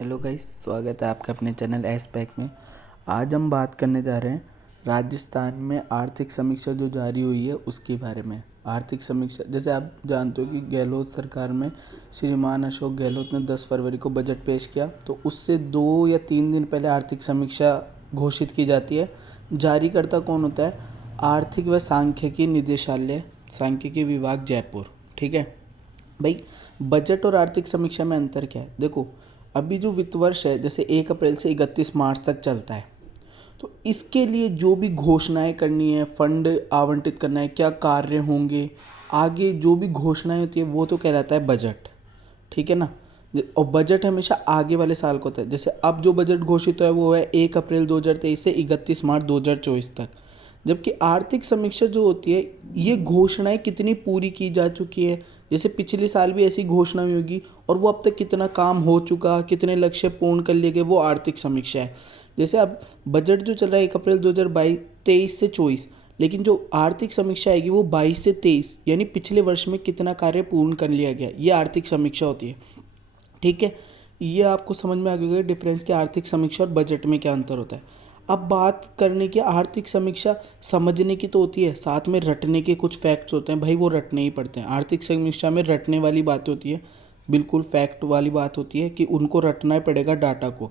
Hello guys, स्वागत है आपका अपने चैनल एस पैक में। आज हम बात करने जा रहे हैं राजस्थान में आर्थिक समीक्षा जो जारी हुई है उसके बारे में। आर्थिक समीक्षा, जैसे आप जानते हो कि गहलोत सरकार में श्रीमान अशोक गहलोत ने 10 फरवरी को बजट पेश किया, तो उससे 2 या 3 दिन पहले आर्थिक समीक्षा घोषित की जाती है। जारीकर्ता कौन होता है? आर्थिक व सांख्यिकी निदेशालय, सांख्यिकी विभाग, जयपुर। ठीक है भाई। बजट और आर्थिक समीक्षा में अंतर क्या है? देखो, अभी जो वित्त वर्ष है, जैसे 1 अप्रैल से 31 मार्च तक चलता है, तो इसके लिए जो भी घोषणाएं करनी है, फंड आवंटित करना है, क्या कार्य होंगे, आगे जो भी घोषणाएं होती है वो तो कहलाता है बजट। ठीक है ना। और बजट हमेशा आगे वाले साल को होता है। जैसे अब जो बजट घोषित है वो है 1 अप्रैल 2023 से 31 मार्च 2024 तक। जबकि आर्थिक समीक्षा जो होती है, ये घोषणाएं कितनी पूरी की जा चुकी है, जैसे पिछले साल भी ऐसी घोषणा हुई होगी, और वो अब तक कितना काम हो चुका, कितने लक्ष्य पूर्ण कर लिए गए, वो आर्थिक समीक्षा है। जैसे अब बजट जो चल रहा है 1 अप्रैल 2023 से 24, लेकिन जो आर्थिक समीक्षा आएगी वो 22 से 23, यानी पिछले वर्ष में कितना कार्य पूर्ण कर लिया गया, ये आर्थिक समीक्षा होती है। ठीक है, ये आपको समझ में आ गया डिफरेंस कि आर्थिक समीक्षा और बजट में क्या अंतर होता है। अब बात करने की, आर्थिक समीक्षा समझने की तो होती है, साथ में रटने के कुछ फैक्ट्स होते हैं भाई, वो रटने ही पड़ते हैं। आर्थिक समीक्षा में रटने वाली बात होती है, बिल्कुल फैक्ट वाली बात होती है कि उनको रटना ही पड़ेगा डाटा को।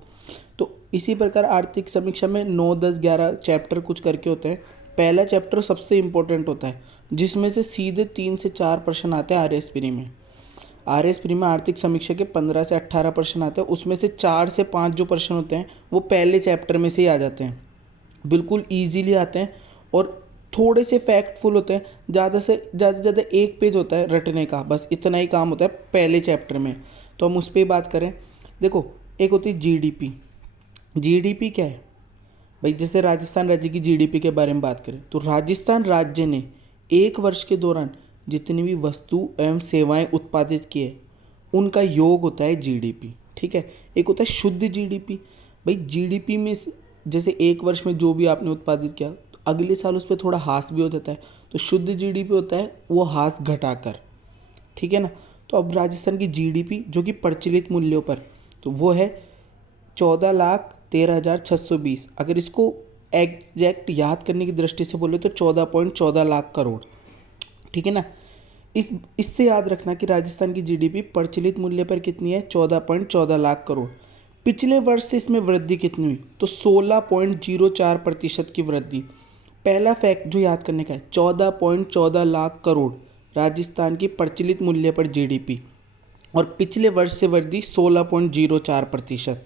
तो इसी प्रकार आर्थिक समीक्षा में 9, 10, 11 चैप्टर कुछ करके होते हैं। पहला चैप्टर सबसे इम्पोर्टेंट होता है, जिसमें से सीधे 3 से 4 प्रश्न आते हैं RS में। RS में आर्थिक समीक्षा के 15 से 18 प्रश्न आते हैं, उसमें से 4 से 5 जो प्रश्न होते हैं वो पहले चैप्टर में से ही आ जाते हैं, बिल्कुल ईजीली आते हैं, और थोड़े से फैक्टफुल होते हैं। ज़्यादा से ज़्यादा 1 पेज होता है रटने का, बस इतना ही काम होता है पहले चैप्टर में। तो हम उस पर बात करें। देखो, एक होती है GDP। GDP क्या है भाई? जैसे राजस्थान राज्य की GDP के बारे में बात करें, तो राजस्थान राज्य ने 1 वर्ष के दौरान जितनी भी वस्तु एवं सेवाएं उत्पादित किए, उनका योग होता है GDP। ठीक है। एक होता है शुद्ध GDP। भाई GDP में जैसे 1 वर्ष में जो भी आपने उत्पादित किया, तो अगले साल उस पर थोड़ा ह्रास भी हो जाता है, तो शुद्ध GDP होता है वो ह्रास घटाकर। ठीक है ना। तो अब राजस्थान की GDP जो कि प्रचलित मूल्यों पर, तो वो है 14,13,620। अगर इसको एग्जैक्ट याद करने की दृष्टि से बोले तो 14.14 लाख करोड़। ठीक है ना। इससे याद रखना कि राजस्थान की GDP प्रचलित मूल्य पर कितनी है? 14.14 लाख करोड़। पिछले वर्ष से इसमें वृद्धि कितनी हुई? तो 16.04% की वृद्धि। पहला फैक्ट जो याद करने का है, 14.14 लाख करोड़ राजस्थान की प्रचलित मूल्य पर GDP, और पिछले वर्ष से वृद्धि 16.04%।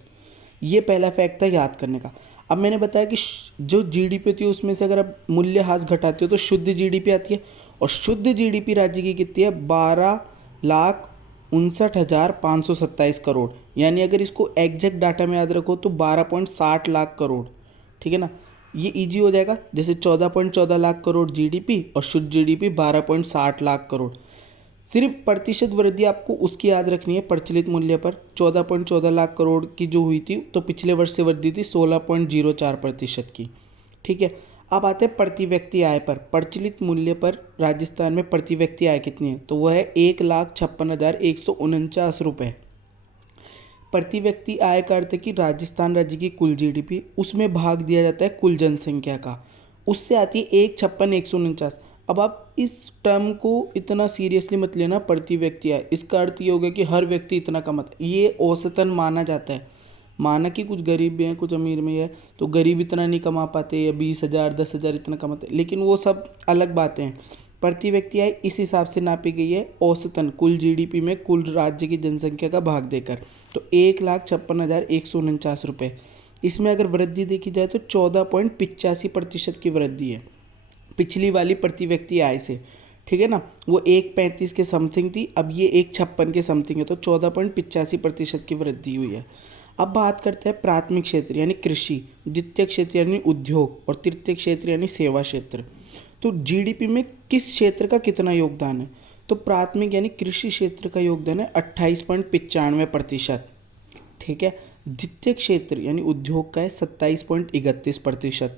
ये पहला फैक्ट था याद करने का। अब मैंने बताया कि जो GDP होती है उसमें से अगर आप मूल्यह्रास घटाते हो तो शुद्ध GDP आती है, और शुद्ध GDP राज्य की कितनी है? 12,59,527 करोड़। यानी अगर इसको एग्जैक्ट डाटा में याद रखो तो 12.60 लाख करोड़। ठीक है ना। ये इजी हो जाएगा, जैसे 14.14 लाख करोड़ GDP और शुद्ध GDP 12.60 लाख करोड़। सिर्फ प्रतिशत वृद्धि आपको उसकी याद रखनी है प्रचलित मूल्य पर। 14.14 लाख करोड़ की जो हुई थी, तो पिछले वर्ष से वृद्धि थी 16.04% की। ठीक है। अब आते हैं प्रति व्यक्ति आय पर। प्रचलित मूल्य पर राजस्थान में प्रति व्यक्ति आय कितनी है? तो वह है 1,56,149 रुपये। प्रति व्यक्ति आय का अर्थ है कि राजस्थान राज्य की कुल GDP, उसमें भाग दिया जाता है कुल जनसंख्या का, उससे आती है 1,56,149। अब आप इस टर्म को इतना सीरियसली मत लेना, प्रति व्यक्ति आय, इसका अर्थ ये होगा कि हर व्यक्ति इतना कमाता है। ये औसतन माना जाता है। माना कि कुछ गरीब भी हैं, कुछ अमीर में है, तो गरीब इतना नहीं कमा पाते, या 20,000 10,000 इतना कमाते, लेकिन वो सब अलग बातें हैं। प्रति व्यक्ति आय इस हिसाब से नापी गई है औसतन कुल GDP में कुल राज्य की जनसंख्या का भाग देकर। तो 1,56,149 रुपये। इसमें अगर वृद्धि देखी जाए तो 14.85% की वृद्धि है पिछली वाली प्रति व्यक्ति आय से। ठीक है ना। वो 1,35 के समथिंग थी, अब ये 1,56 के समथिंग है, तो 14.85% की वृद्धि हुई है। अब बात करते हैं प्राथमिक क्षेत्र यानी कृषि, द्वितीय क्षेत्र यानी उद्योग, और तृतीय क्षेत्र यानी सेवा क्षेत्र। तो GDP में किस क्षेत्र का कितना योगदान है? तो प्राथमिक यानी कृषि क्षेत्र का योगदान है 28.95%। ठीक है। द्वितीय क्षेत्र यानी उद्योग का है 27.31%,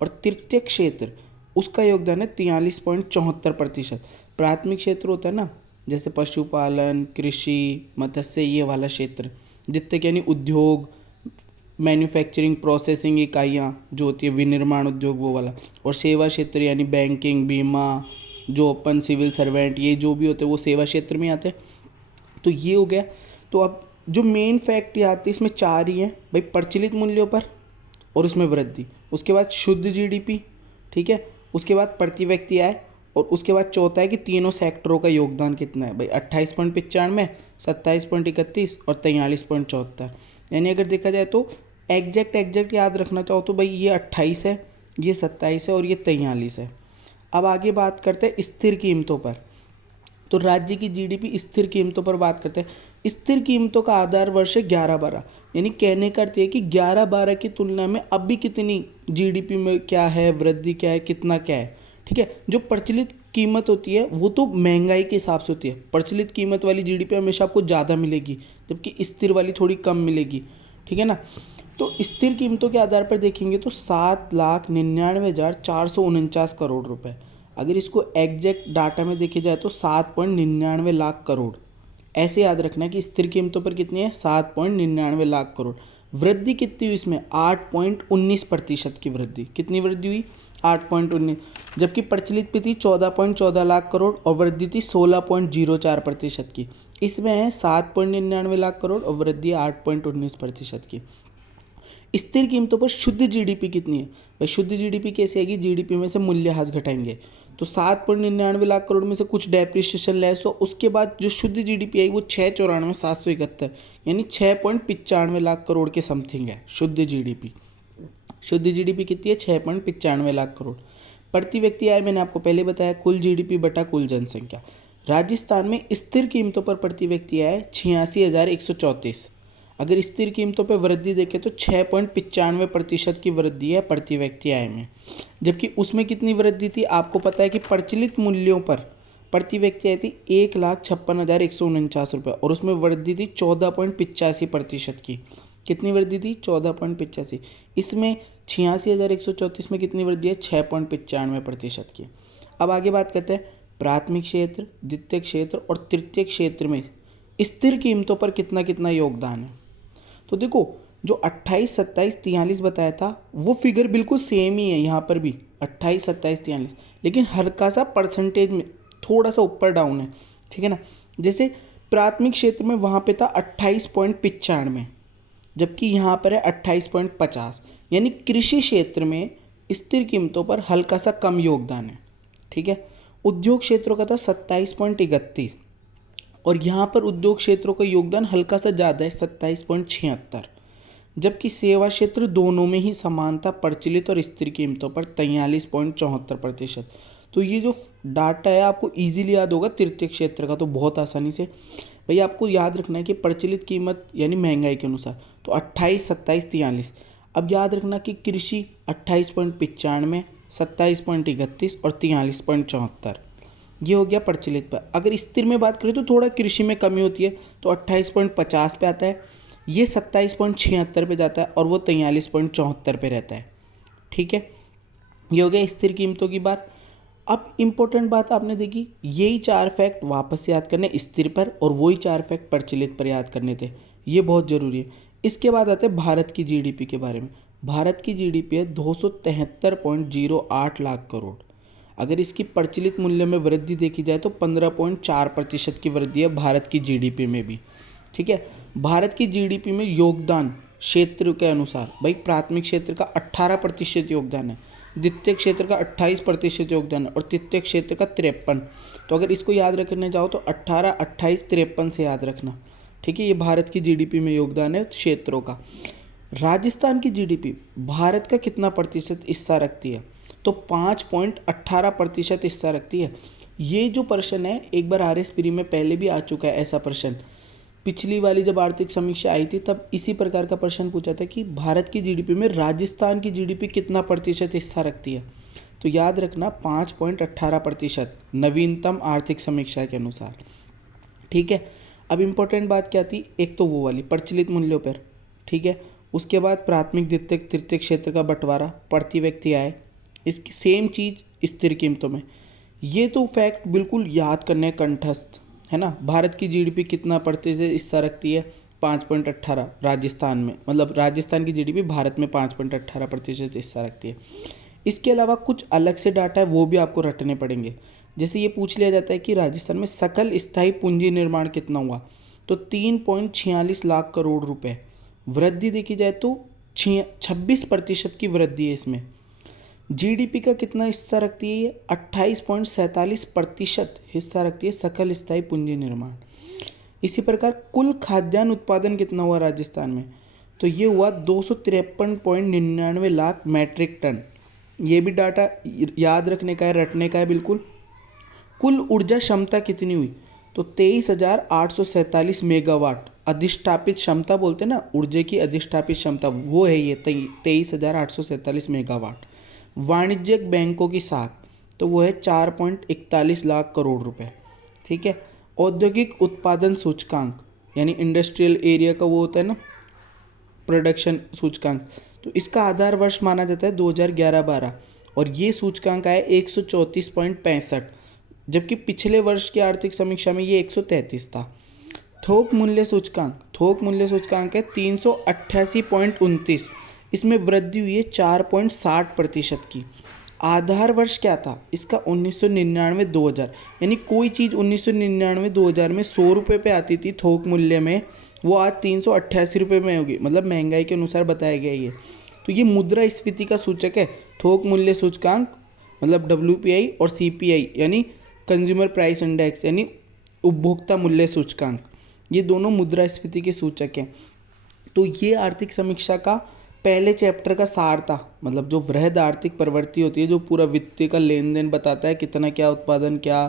और तृतीय क्षेत्र उसका योगदान है 43.74%। प्राथमिक क्षेत्र होता है ना, जैसे पशुपालन, कृषि, मत्स्य, ये वाला क्षेत्र, द्वितीयक यानी उद्योग, मैन्युफैक्चरिंग प्रोसेसिंग इकाइयाँ जो होती है, विनिर्माण उद्योग वो वाला। और सेवा क्षेत्र यानी बैंकिंग, बीमा, जो अपन सिविल सर्वेंट, ये जो भी होते हैं वो सेवा क्षेत्र में आते हैं। तो ये हो गया। तो अब जो मेन फैक्ट ये आते हैं इसमें 4 ही हैं भाई, प्रचलित मूल्यों पर और उसमें वृद्धि, उसके बाद शुद्ध जीडीपी, ठीक है, उसके बाद प्रति व्यक्ति आय, और उसके बाद चौथा है कि तीनों सेक्टरों का योगदान कितना है भाई, 28.95, 27.31 और 43.74। यानी अगर देखा जाए तो एग्जैक्ट याद रखना चाहो तो भाई ये 28 है, ये 27 है और ये 43 है। अब आगे बात करते हैं स्थिर कीमतों पर। तो राज्य की जीडीपी स्थिर कीमतों पर बात करते हैं। स्थिर कीमतों का आधार वर्ष है 11-12, यानी कहने का अर्थ है कि 11-12 की तुलना में अभी कितनी जीडीपी में क्या है, वृद्धि क्या है, कितना क्या है, ठीक है। जो प्रचलित कीमत होती है वो तो महंगाई के हिसाब से होती है। प्रचलित कीमत वाली जीडीपी हमेशा आपको ज़्यादा मिलेगी, जबकि स्थिर वाली थोड़ी कम मिलेगी, ठीक है ना। तो स्थिर कीमतों के आधार पर देखेंगे तो 7,99,449 करोड़ रुपए। अगर इसको एग्जैक्ट डाटा में देखे जाए तो 7.99 लाख करोड़। ऐसे याद रखना कि स्थिर कीमतों पर कितनी है, 7.99 लाख करोड़। वृद्धि कितनी हुई इसमें, 8.19% की वृद्धि। कितनी वृद्धि हुई, 8.19। जबकि प्रचलित पे थी 14.14 लाख करोड़ और वृद्धि थी 16.04% की। इसमें है 7.99 लाख करोड़ और वृद्धि 8.19% की। स्थिर कीमतों पर शुद्ध जीडीपी कितनी है भाई, शुद्ध जीडीपी कैसे आएगी, जीडीपी में से मूल्यह्रास घटाएंगे। तो 7.99 लाख करोड़ में से कुछ डेप्रिसिएशन लेस हो, उसके बाद जो शुद्ध जीडीपी आई वो 694,771, यानी 6.95 लाख करोड़ के समथिंग है शुद्ध जीडीपी। शुद्ध जीडीपी कितनी है, 6.95 लाख करोड़। प्रति व्यक्ति आय मैंने आपको पहले बताया, कुल जीडीपी बटा कुल जनसंख्या। राजस्थान में स्थिर कीमतों पर प्रति व्यक्ति आय 86,134। अगर स्थिर कीमतों पर वृद्धि देखें तो 6.95% की वृद्धि है प्रति व्यक्ति आय में। जबकि उसमें कितनी वृद्धि थी, आपको पता है कि प्रचलित मूल्यों पर प्रति व्यक्ति आय थी 1,56,149 रुपये और उसमें वृद्धि थी 14.85% की। कितनी वृद्धि थी, 14.85। इसमें 86,134 में कितनी वृद्धि है, 6.95% की। अब आगे बात करते हैं प्राथमिक क्षेत्र, द्वितीयक क्षेत्र और तृतीयक क्षेत्र में स्थिर कीमतों पर कितना कितना योगदान है। तो देखो जो 28, 27, 43 बताया था वो फिगर बिल्कुल सेम ही है यहाँ पर भी, 28, 27, 43, लेकिन हल्का सा परसेंटेज में थोड़ा सा ऊपर डाउन है, ठीक है ना। जैसे प्राथमिक क्षेत्र में वहाँ पे था 28.95, जबकि यहाँ पर है 28.50, यानी कृषि क्षेत्र में स्थिर कीमतों पर हल्का सा कम योगदान है, ठीक है। उद्योग क्षेत्रों का था 27.31 और यहाँ पर उद्योग क्षेत्रों का योगदान हल्का सा ज़्यादा है, 27.76। जबकि सेवा क्षेत्र दोनों में ही समान था, प्रचलित और स्थिर कीमतों पर 43.74%। तो ये जो डाटा है आपको इजीली याद होगा तृतीय क्षेत्र का, तो बहुत आसानी से भाई आपको याद रखना है कि प्रचलित कीमत यानी महंगाई के अनुसार तो 28, 27, 43। अब याद रखना कि कृषि 28.95, 27.31 और 43.74, ये हो गया प्रचलित पर। अगर स्थिर में बात करें तो थोड़ा कृषि में कमी होती है, तो 28.50 पे आता है, ये 27.76 पे जाता है और वो 43.74 पे रहता है, ठीक है। ये हो गया स्थिर कीमतों की बात। अब इम्पोर्टेंट बात आपने देखी, यही 4 फैक्ट वापस याद करने स्थिर पर और वही 4 फैक्ट प्रचलित पर याद करने थे, ये बहुत ज़रूरी है। इसके बाद आते हैं भारत की जीडीपी के बारे में। भारत की जीडीपी है 273.08 लाख करोड़। अगर इसकी प्रचलित मूल्य में वृद्धि देखी जाए तो 15.4% की वृद्धि है भारत की जीडीपी में भी, ठीक है। भारत की जीडीपी में योगदान क्षेत्र के अनुसार भाई प्राथमिक क्षेत्र का 18% योगदान है, द्वितीय क्षेत्र का 28% योगदान है और तृतीय क्षेत्र का 53। तो अगर इसको याद रखने जाओ तो 18, 28, 53 से याद रखना, ठीक है। ये भारत की जीडीपी में योगदान है क्षेत्रों का। राजस्थान की जीडीपी भारत का कितना प्रतिशत हिस्सा रखती है, तो 5.18% हिस्सा रखती है। ये जो प्रश्न है एक बार RS प्री में पहले भी आ चुका है ऐसा प्रश्न। पिछली वाली जब आर्थिक समीक्षा आई थी तब इसी प्रकार का प्रश्न पूछा था कि भारत की जीडीपी में राजस्थान की जीडीपी कितना प्रतिशत हिस्सा रखती है। तो याद रखना 5.18% नवीनतम आर्थिक समीक्षा के अनुसार, ठीक है। अब इम्पोर्टेंट बात क्या थी, एक तो वो वाली प्रचलित मूल्यों पर, ठीक है। उसके बाद प्राथमिक द्वितीय तृतीय क्षेत्र का बंटवारा, प्रति व्यक्ति आय, इसकी सेम चीज़ स्थिर कीमतों में। ये तो फैक्ट बिल्कुल याद करने कंठस्थ है ना। भारत की जीडीपी कितना प्रतिशत हिस्सा रखती है, 5.18 राजस्थान में, मतलब राजस्थान की जीडीपी भारत में 5.18% हिस्सा रखती है। इसके अलावा कुछ अलग से डाटा है वो भी आपको रटने पड़ेंगे। जैसे ये पूछ लिया जाता है कि राजस्थान में सकल स्थायी पूंजी निर्माण कितना हुआ, तो 3.46 लाख करोड़ रुपए। वृद्धि देखी जाए तो 26% की वृद्धि है इसमें। जीडीपी का कितना हिस्सा रखती है ये, 28.47% हिस्सा रखती है सकल स्थायी पूंजी निर्माण। इसी प्रकार कुल खाद्यान्न उत्पादन कितना हुआ राजस्थान में, तो ये हुआ 253.99 लाख मैट्रिक टन। ये भी डाटा याद रखने का है, रटने का है बिल्कुल। कुल ऊर्जा क्षमता कितनी हुई, तो 23,847 मेगावाट। अधिष्ठापित क्षमता बोलते हैं ना, ऊर्जा की अधिष्ठापित क्षमता, वो है ये 23,847 मेगावाट। वाणिज्यिक बैंकों की साख, तो वो है 4.41 लाख करोड़ रुपए। ठीक है। औद्योगिक उत्पादन सूचकांक, यानी इंडस्ट्रियल एरिया का वो होता है ना, प्रोडक्शन सूचकांक, तो इसका आधार वर्ष माना जाता है 2011-12, और ये सूचकांक आया 134.65, जबकि पिछले वर्ष की आर्थिक समीक्षा में ये 133 था। थोक मूल्य सूचकांक है 388.29, इसमें वृद्धि हुई है 4.60% की। आधार वर्ष क्या था इसका, 1999-2000, यानी कोई चीज़ 1999-2000 में 100 रुपये पे आती थी थोक मूल्य में, वो आज 388 रुपये में होगी, मतलब महंगाई के अनुसार बताया गया ये। तो ये मुद्रा स्फीति का सूचक है, थोक मूल्य सूचकांक मतलब WPI, और CPI यानी कंज्यूमर प्राइस इंडेक्स यानी उपभोक्ता मूल्य सूचकांक, ये दोनों मुद्रा स्फीति के सूचक हैं। तो ये आर्थिक समीक्षा का पहले चैप्टर का सार था, मतलब जो वृहद आर्थिक प्रवृत्ति होती है, जो पूरा वित्तीय का लेन देन बताता है, कितना क्या उत्पादन, क्या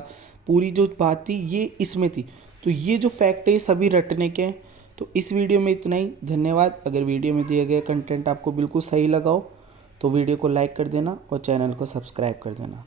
पूरी जो बात थी ये इसमें थी। तो ये जो फैक्ट है ये सभी रटने के हैं। तो इस वीडियो में इतना ही, धन्यवाद। अगर वीडियो में दिया गया कंटेंट आपको बिल्कुल सही लगा हो तो वीडियो को लाइक कर देना और चैनल को सब्सक्राइब कर देना।